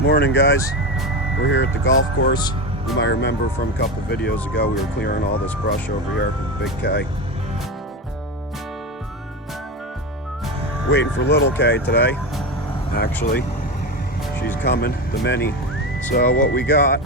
Morning, guys. We're here at the golf course. You might remember from a couple videos ago we were clearing all this brush over here with Big K. Waiting for Little K today, actually. She's coming, the mini. So what we got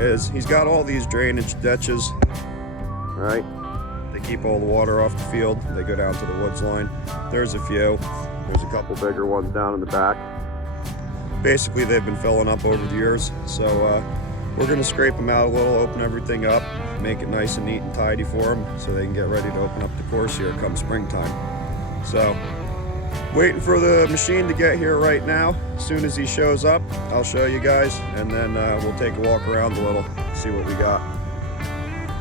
is he's got all these drainage ditches, right? They keep all the water off the field. They go down to the woods line. There's a few. There's a couple bigger ones down in the back. Basically, they've been filling up over the years, so we're going to scrape them out a little, open everything up, make it nice and neat and tidy for them so they can get ready to open up the course here come springtime. So, waiting for the machine to get here right now. As soon as he shows up, I'll show you guys, and then we'll take a walk around a little, see what we got.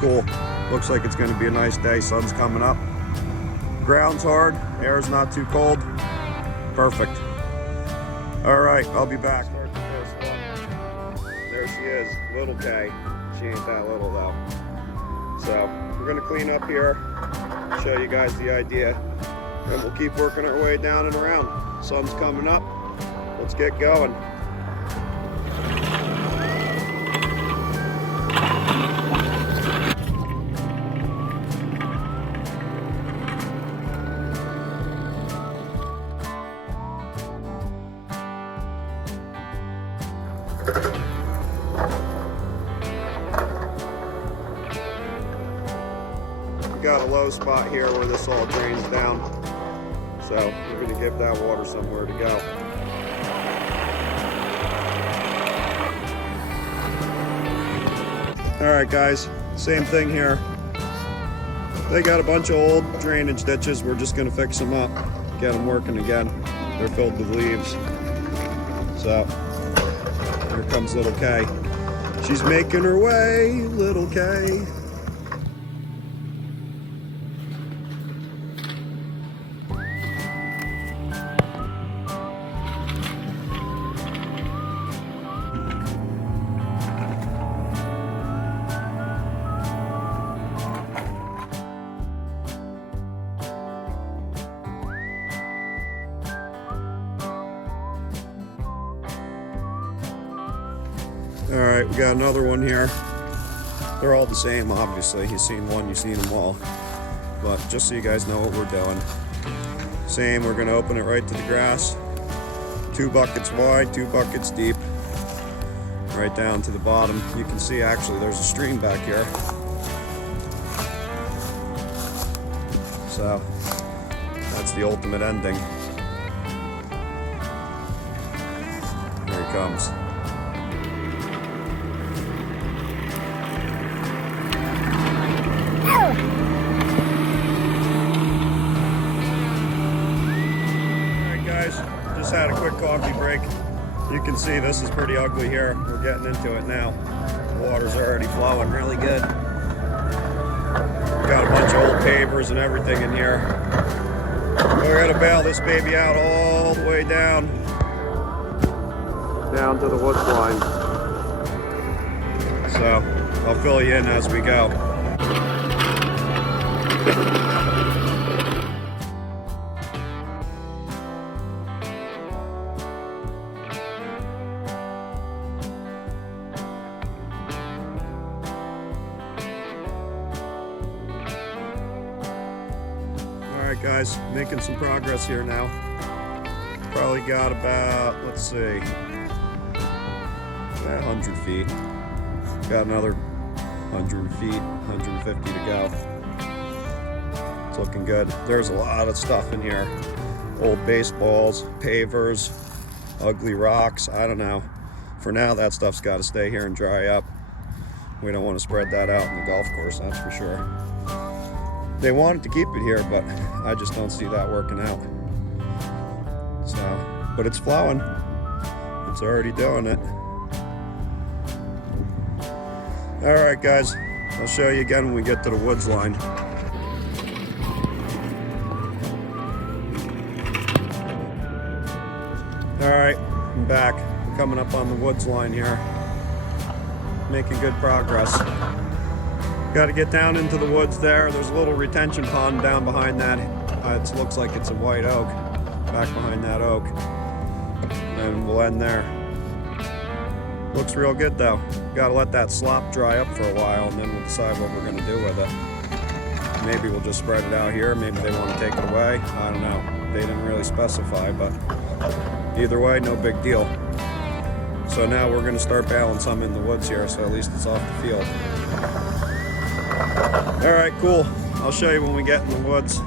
Cool. Looks like it's going to be a nice day. Sun's coming up. Ground's hard, air's not too cold. Perfect. All right, I'll be back. Start the first one. There she is, Little K. She ain't that little though. So we're gonna clean up here, show you guys the idea, and we'll keep working our way down and around. Sun's coming up. Let's get going. We got a low spot here where this all drains down, so we're going to give that water somewhere to go. Alright guys, same thing here. They got a bunch of old drainage ditches. We're just going to fix them up, get them working again. They're filled with leaves. So here comes Little K. She's making her way, Little K. All right, we got another one here. They're all the same, obviously. You've seen one, you've seen them all. But just so you guys know what we're doing. Same, we're gonna open it right to the grass. 2 buckets wide, 2 buckets deep. Right down to the bottom. You can see actually there's a stream back here. So, that's the ultimate ending. Here he comes. Just had a quick coffee break. You can see this is pretty ugly here. We're getting into it now. The water's already flowing really good. Got a bunch of old pavers and everything in here. We're gonna bail this baby out all the way down to the woods line. So I'll fill you in as we go. Alright guys, making some progress here now. Probably got about, let's see, about 100 feet. Got another 100 feet, 150 to go. It's looking good. There's a lot of stuff in here. Old baseballs, pavers, ugly rocks, I don't know. For now, that stuff's got to stay here and dry up. We don't want to spread that out in the golf course, that's for sure. They wanted to keep it here, but I just don't see that working out. So, but it's flowing. It's already doing it. All right, guys, I'll show you again when we get to the woods line. All right, I'm back. I'm coming up on the woods line here. Making good progress. Got to get down into the woods there. There's a little retention pond down behind that. It looks like it's a white oak, back behind that oak. And we'll end there. Looks real good though. Gotta let that slop dry up for a while and then we'll decide what we're gonna do with it. Maybe we'll just spread it out here. Maybe they want to take it away. I don't know. They didn't really specify, but either way, no big deal. So now we're gonna start baling some in the woods here, so at least it's off the field. All right, cool. I'll show you when we get in the woods.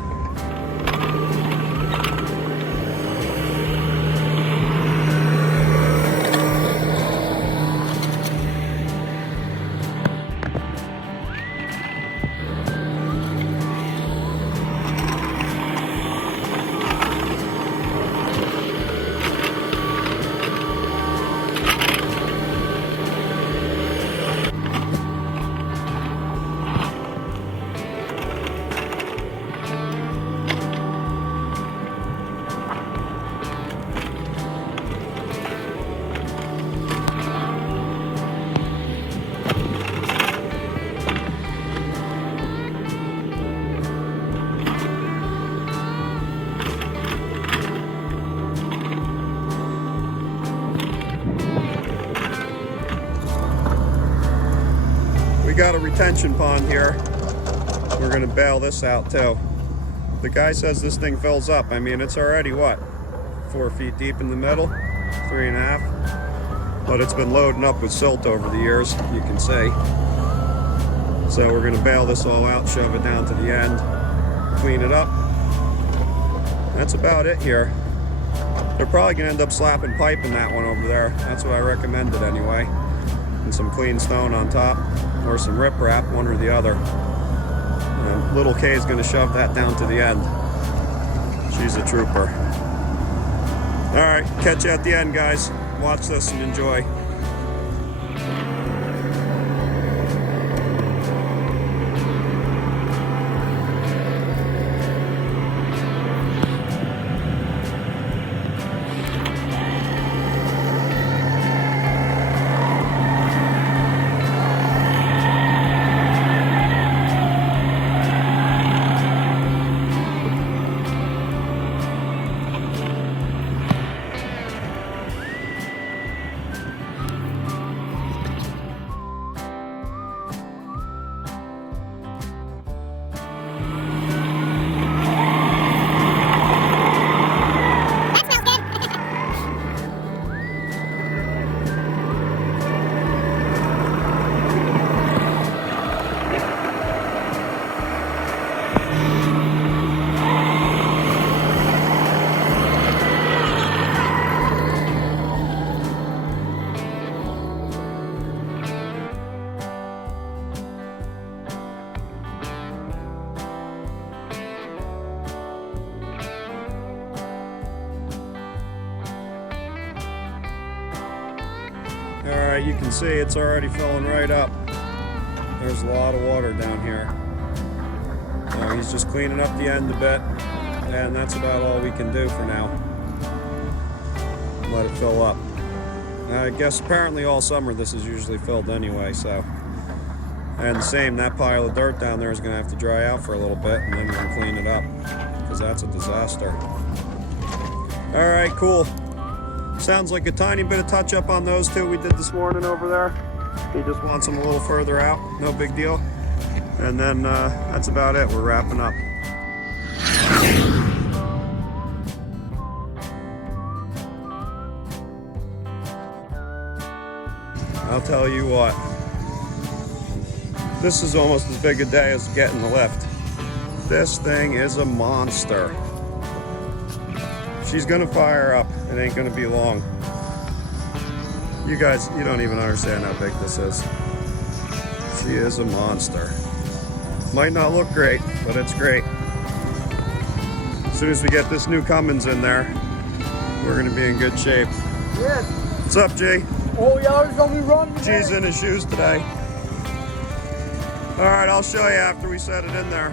We got a retention pond here. We're gonna bail this out too. The guy says this thing fills up. I mean, it's already what? 4 feet deep in the middle, 3.5. But it's been loading up with silt over the years, you can see. So we're gonna bail this all out, shove it down to the end, clean it up. That's about it here. They're probably gonna end up slapping pipe in that one over there. That's what I recommended anyway. And some clean stone on top, or some riprap, one or the other. And little K is gonna shove that down to the end. She's a trooper. All right, catch you at the end, guys. Watch this and enjoy. Alright, you can see it's already filling right up. There's a lot of water down here. He's just cleaning up the end a bit, and that's about all we can do for now. Let it fill up. I guess apparently all summer this is usually filled anyway, so. And the same, that pile of dirt down there is going to have to dry out for a little bit, and then we can clean it up, because that's a disaster. Alright, cool. Sounds like a tiny bit of touch up on those two we did this morning over there. He just wants them a little further out, no big deal. And then that's about it, we're wrapping up. I'll tell you what, this is almost as big a day as getting the lift. This thing is a monster. She's gonna fire up. It ain't gonna be long. You guys, you don't even understand how big this is. She is a monster. Might not look great, but it's great. As soon as we get this new Cummins in there, we're gonna be in good shape. Yes. What's up, G? Oh yeah, he's gonna be running. G's in his shoes today. All right, I'll show you after we set it in there.